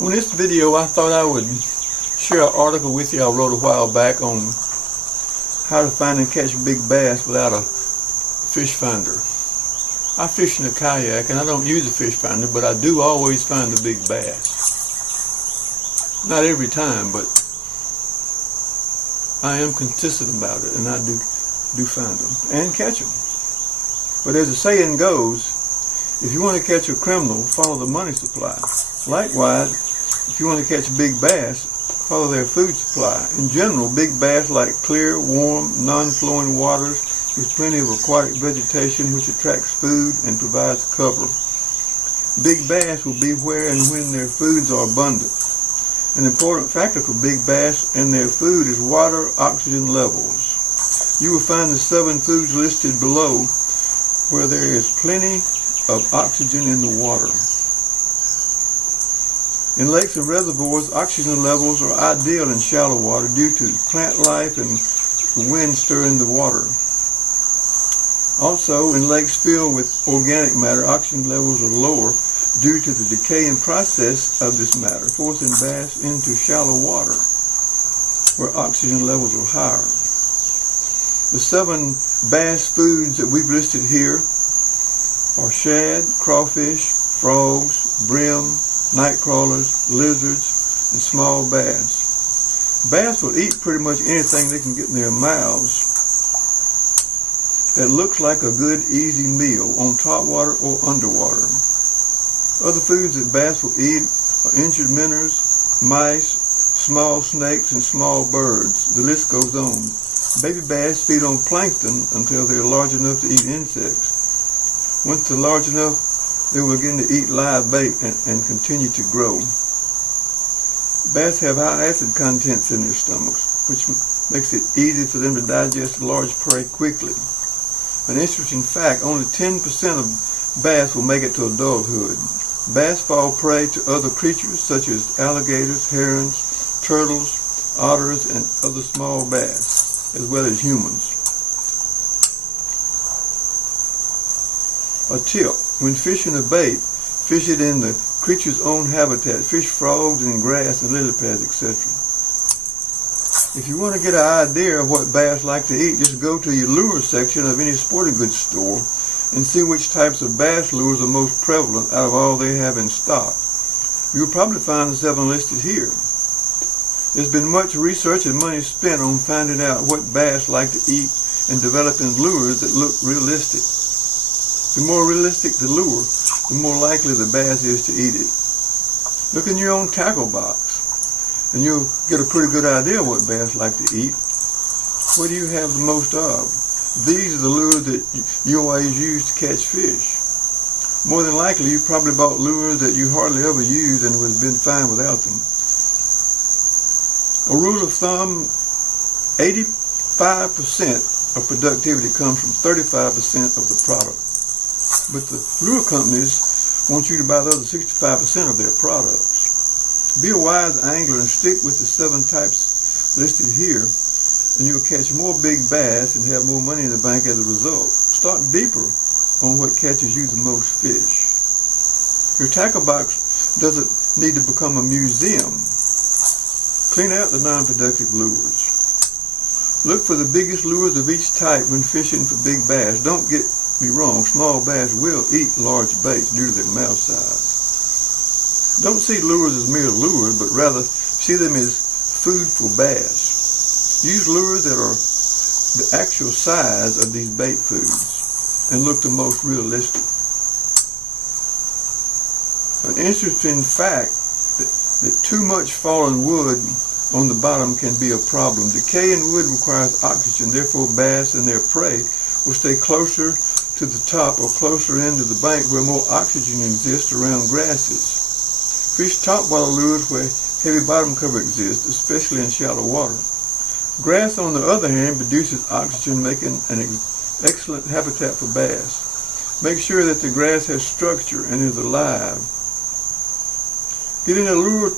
On this video, I thought I would share an article with you I wrote a while back on how to find and catch big bass without a fish finder. I fish in a kayak and I don't use a fish finder, but I do always find the big bass. Not every time, but I am consistent about it, and I do find them and catch them. But as the saying goes, if you want to catch a criminal, follow the money supply. Likewise, if you want to catch big bass, follow their food supply. In general, big bass like clear, warm, non-flowing waters with plenty of aquatic vegetation which attracts food and provides cover. Big bass will be where and when their foods are abundant. An important factor for big bass and their food is water oxygen levels. You will find the 7 foods listed below where there is plenty of oxygen in the water. In lakes and reservoirs, oxygen levels are ideal in shallow water due to plant life and the wind stirring the water. Also, in lakes filled with organic matter, oxygen levels are lower due to the decaying process of this matter, forcing bass into shallow water where oxygen levels are higher. The 7 bass foods that we've listed here are shad, crawfish, frogs, brim, night crawlers, lizards, and small bass. Bass will eat pretty much anything they can get in their mouths that looks like a good, easy meal on top water or underwater. Other foods that bass will eat are injured minnows, mice, small snakes, and small birds. The list goes on. Baby bass feed on plankton until they are large enough to eat insects. Once they're large enough, they will begin to eat live bait and continue to grow. Bass have high acid contents in their stomachs, which makes it easy for them to digest large prey quickly. An interesting fact, only 10% of bass will make it to adulthood. Bass fall prey to other creatures such as alligators, herons, turtles, otters, and other small bass, as well as humans. A tip: when fishing a bait, fish it in the creature's own habitat. Fish frogs in grass and lily pads, etc. If you want to get an idea of what bass like to eat, just go to your lure section of any sporting goods store and see which types of bass lures are most prevalent out of all they have in stock. You'll probably find the 7 listed here. There's been much research and money spent on finding out what bass like to eat and developing lures that look realistic. The more realistic the lure, the more likely the bass is to eat it. Look in your own tackle box, and you'll get a pretty good idea of what bass like to eat. What do you have the most of? These are the lures that you always use to catch fish. More than likely, you probably bought lures that you hardly ever used and would have been fine without them. A rule of thumb, 85% of productivity comes from 35% of the product. But the lure companies want you to buy the other 65% of their products. Be a wise angler and stick with the 7 types listed here, and you'll catch more big bass and have more money in the bank as a result. Start deeper on what catches you the most fish. Your tackle box doesn't need to become a museum. Clean out the non-productive lures. Look for the biggest lures of each type when fishing for big bass. Don't get me wrong, small bass will eat large baits due to their mouth size. Don't see lures as mere lures, but rather see them as food for bass. Use lures that are the actual size of these bait foods and look the most realistic. An interesting fact that too much fallen wood on the bottom can be a problem. Decaying wood requires oxygen, therefore bass and their prey will stay closer to the top or closer into the bank where more oxygen exists around grasses. Fish topwater lures where heavy bottom cover exists, especially in shallow water. Grass, on the other hand, produces oxygen, making an excellent habitat for bass. Make sure that the grass has structure and is alive. Getting a lure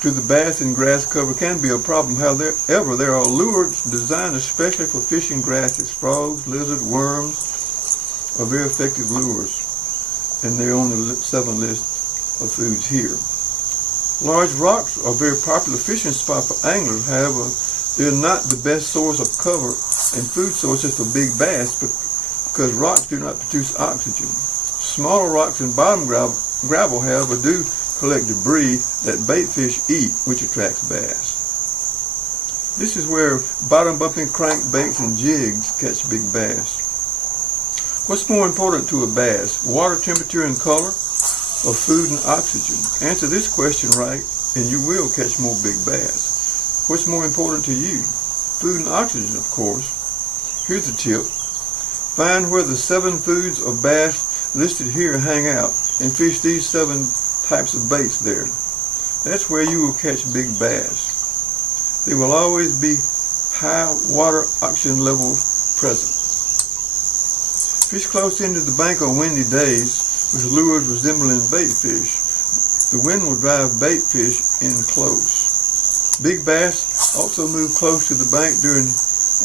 to the bass in grass cover can be a problem. However, there are lures designed especially for fishing grasses. Frogs, lizards, worms are very effective lures, and they're on the 7 list of foods here. Large rocks are a very popular fishing spot for anglers. However, they're not the best source of cover and food sources for big bass because rocks do not produce oxygen. Smaller rocks and bottom gravel, however, do collect debris that bait fish eat, which attracts bass. This is where bottom bumping crankbaits and jigs catch big bass. What's more important to a bass, water temperature and color, or food and oxygen? Answer this question right, and you will catch more big bass. What's more important to you? Food and oxygen, of course. Here's a tip. Find where the 7 foods of bass listed here hang out, and fish these 7 types of baits there. That's where you will catch big bass. There will always be high water oxygen levels present. Fish close into the bank on windy days with lures resembling bait fish. The wind will drive bait fish in close. Big bass also move close to the bank during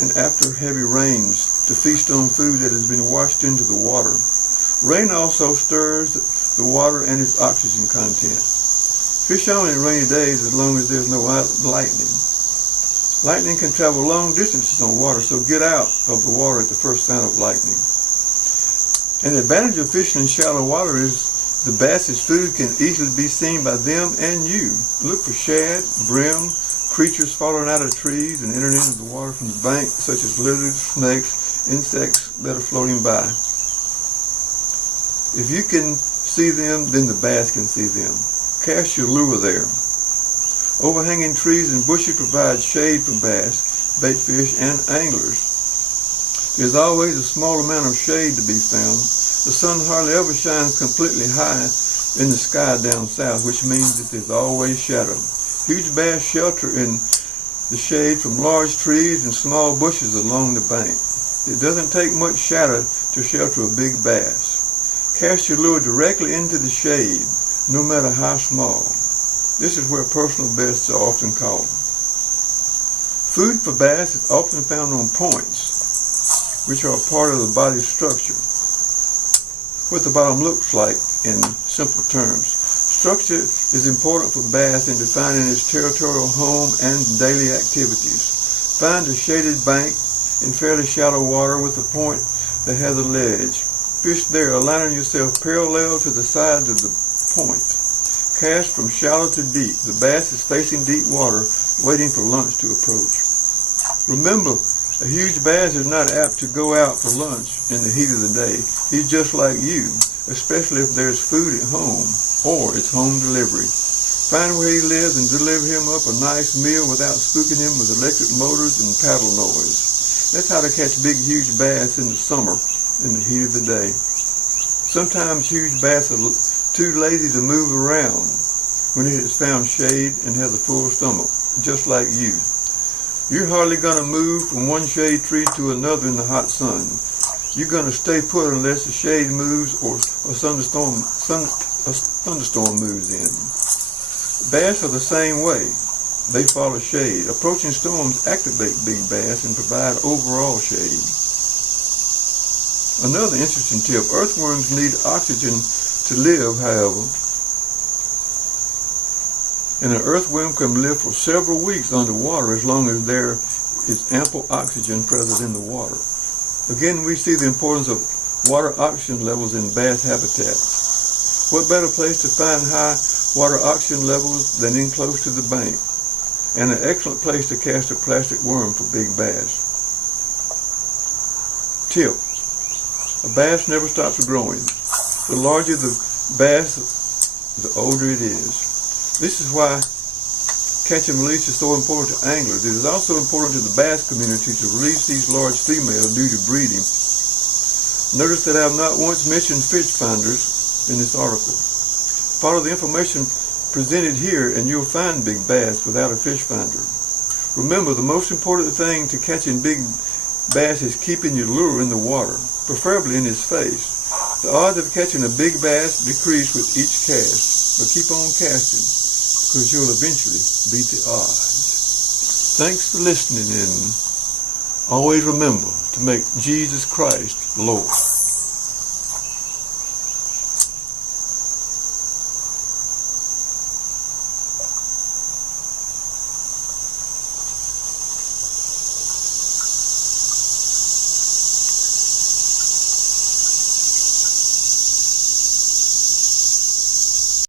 and after heavy rains to feast on food that has been washed into the water. Rain also stirs the water and its oxygen content. Fish on in rainy days as long as there's no lightning. Lightning can travel long distances on water, so get out of the water at the first sign of lightning. An advantage of fishing in shallow water is the bass's food can easily be seen by them and you. Look for shad, brim, creatures falling out of trees and entering into the water from the bank, such as lizards, snakes, insects that are floating by. If you can see them, then the bass can see them. Cast your lure there. Overhanging trees and bushes provide shade for bass, bait fish, and anglers. There's always a small amount of shade to be found. The sun hardly ever shines completely high in the sky down south, which means that there's always shadow. Huge bass shelter in the shade from large trees and small bushes along the bank. It doesn't take much shadow to shelter a big bass. Cast your lure directly into the shade, no matter how small. This is where personal bests are often caught. Food for bass is often found on points, which are a part of the body's structure. What the bottom looks like in simple terms. Structure is important for bass in defining its territorial home and daily activities. Find a shaded bank in fairly shallow water with a point that has a ledge. Fish there, aligning yourself parallel to the sides of the point. Cast from shallow to deep. The bass is facing deep water, waiting for lunch to approach. Remember, a huge bass is not apt to go out for lunch in the heat of the day. He's just like you, especially if there's food at home or it's home delivery. Find where he lives and deliver him up a nice meal without spooking him with electric motors and paddle noise. That's how to catch big, huge bass in the summer in the heat of the day. Sometimes huge bass are too lazy to move around when it has found shade and has a full stomach, just like you. You're hardly going to move from one shade tree to another in the hot sun. You're going to stay put unless the shade moves or a thunderstorm moves in. Bass are the same way. They follow shade. Approaching storms activate big bass and provide overall shade. Another interesting tip, earthworms need oxygen to live, however. And an earthworm can live for several weeks underwater as long as there is ample oxygen present in the water. Again, we see the importance of water oxygen levels in bass habitats. What better place to find high water oxygen levels than in close to the bank? And an excellent place to cast a plastic worm for big bass. Tip. A bass never stops growing. The larger the bass, the older it is. This is why catch and release is so important to anglers. It is also important to the bass community to release these large females due to breeding. Notice that I have not once mentioned fish finders in this article. Follow the information presented here and you'll find big bass without a fish finder. Remember, the most important thing to catching big bass is keeping your lure in the water, preferably in his face. The odds of catching a big bass decrease with each cast, but keep on casting, because you'll eventually beat the odds. Thanks for listening, and always remember to make Jesus Christ Lord.